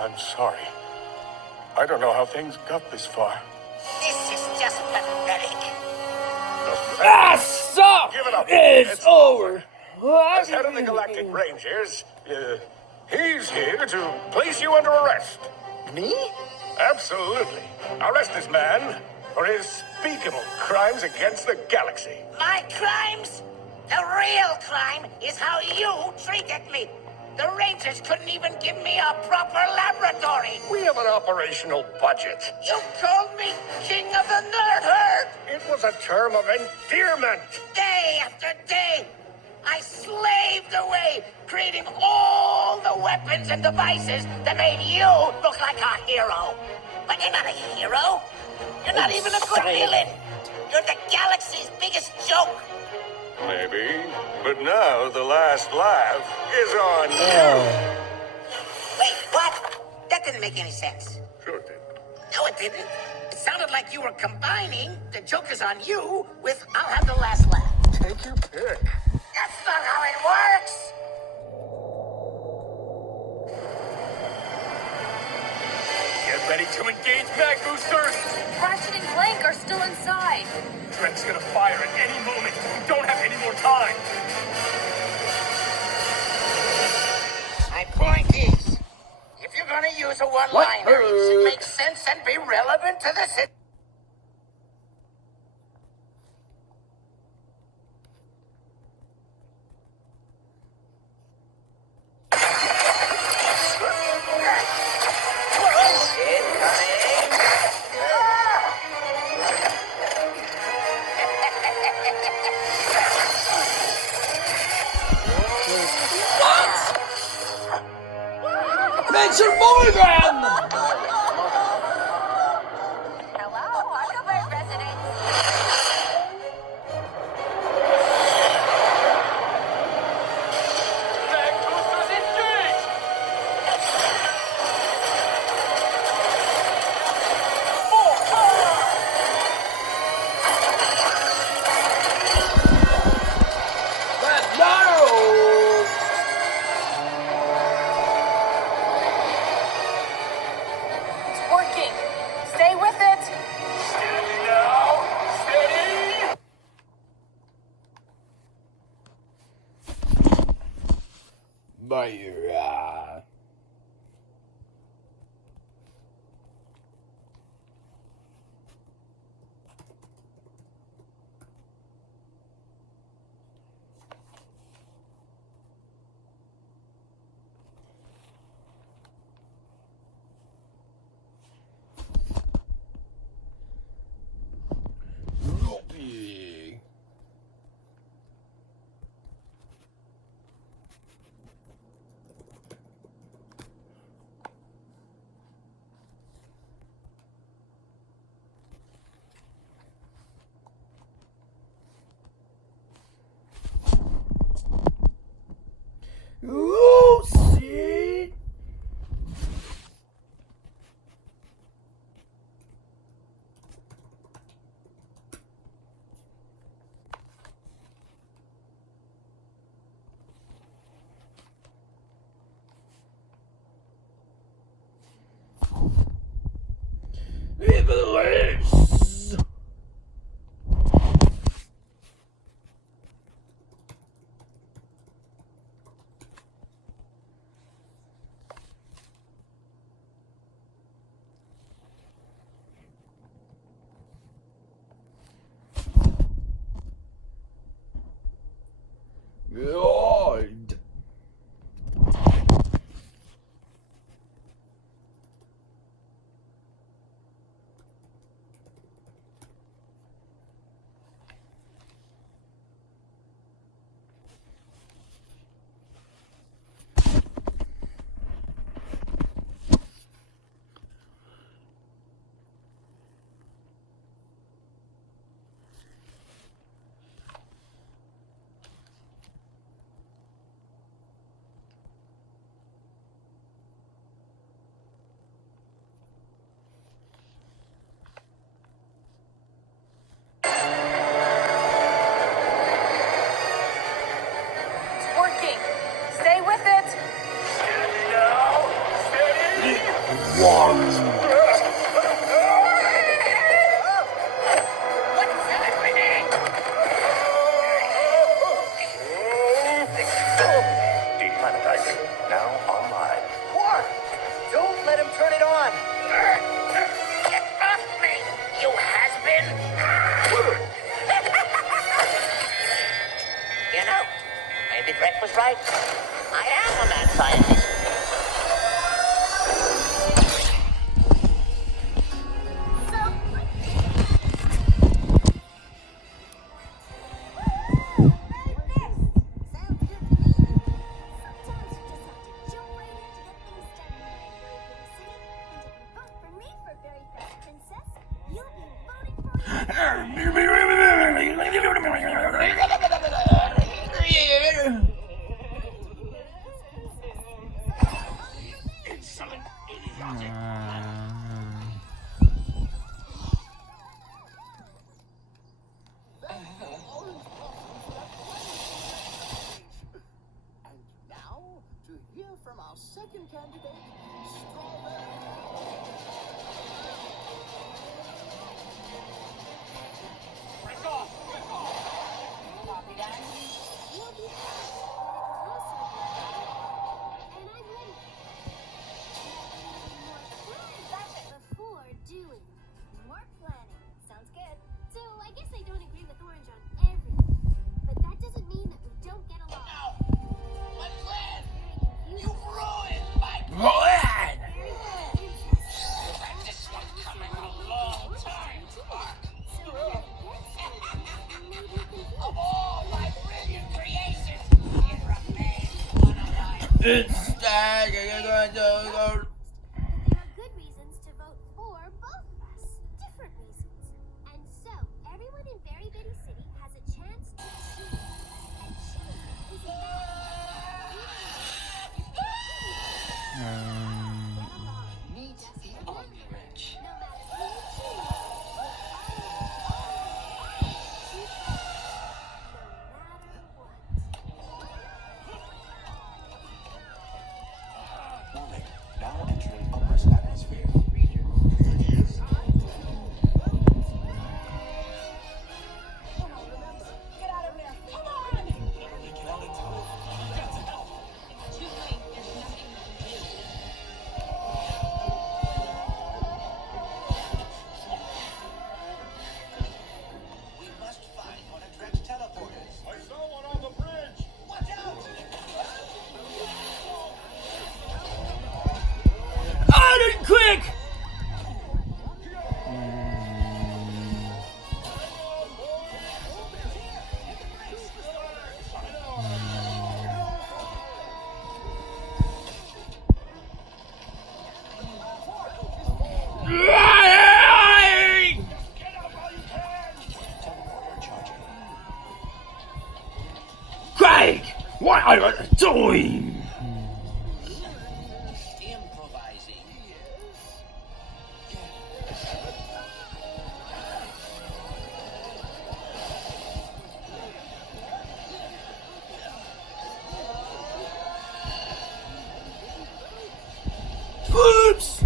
I'm sorry. I don't know how things got this far. This is just pathetic. Stop! Give it up. It's over. As head of the Galactic Rangers, he's here to place you under arrest. Me? Absolutely. Arrest this man for his unspeakable crimes against the galaxy. My crimes? The real crime is how you treated me. The Rangers couldn't even give me a proper laboratory. We have an operational budget. You called me king of the nerd herd. It was a term of endearment. Day after day, I slaved away, creating all the weapons and devices that made you look like a hero. But you're not a hero. You're not even a good villain. You're the galaxy's biggest joke. Maybe, but now the last laugh is on you. Wait, what? That didn't make any sense. Sure did. No, it didn't. It sounded like you were combining the joke is on you with I'll have the last laugh. Take your pick. That's not how it works. Get ready to engage mag boosters! Ratchet and Clank are still inside. Trent's gonna fire at any moment. We don't have any more time. My point is, if you're gonna use a one-liner, it should make sense and be relevant to the situation. It's your boyfriend! Hello, Huckleberry residents. Mag boosters engaged! Full power! It's working. Stay with it. Steady now! Steady! Bye. Ooh, see? Release! God. One. What's happening? Demonetize. Now online. What? Don't let him turn it on. Get off me, you has-been. You know, maybe Brett was right. I am a mad scientist. Insolent, idiotic. Now, to hear from our second candidate, Break off! Break off! Copy that. We'll be closer. And I'm ready. Before doing more planning. Sounds good. So I guess I don't agree with Orange on everything. But that doesn't mean that we don't get along. My plan! Very You confusing. ruined my plan! What? Very good. You've had this one coming a long time, Clark. Of all my brilliant creations, it remains one of my... It's But there are good reasons to vote for both of us. Different reasons. And so, everyone in Very Bitty City has a chance to choose. And choosing is meet the unrich. no matter who you choose, Warning. Now entering upper atmosphere. We must find one of Drek's teleporters. I saw one on the bridge. Watch out! Oh, quick! Clank! What are you doing? Improvising. Oops!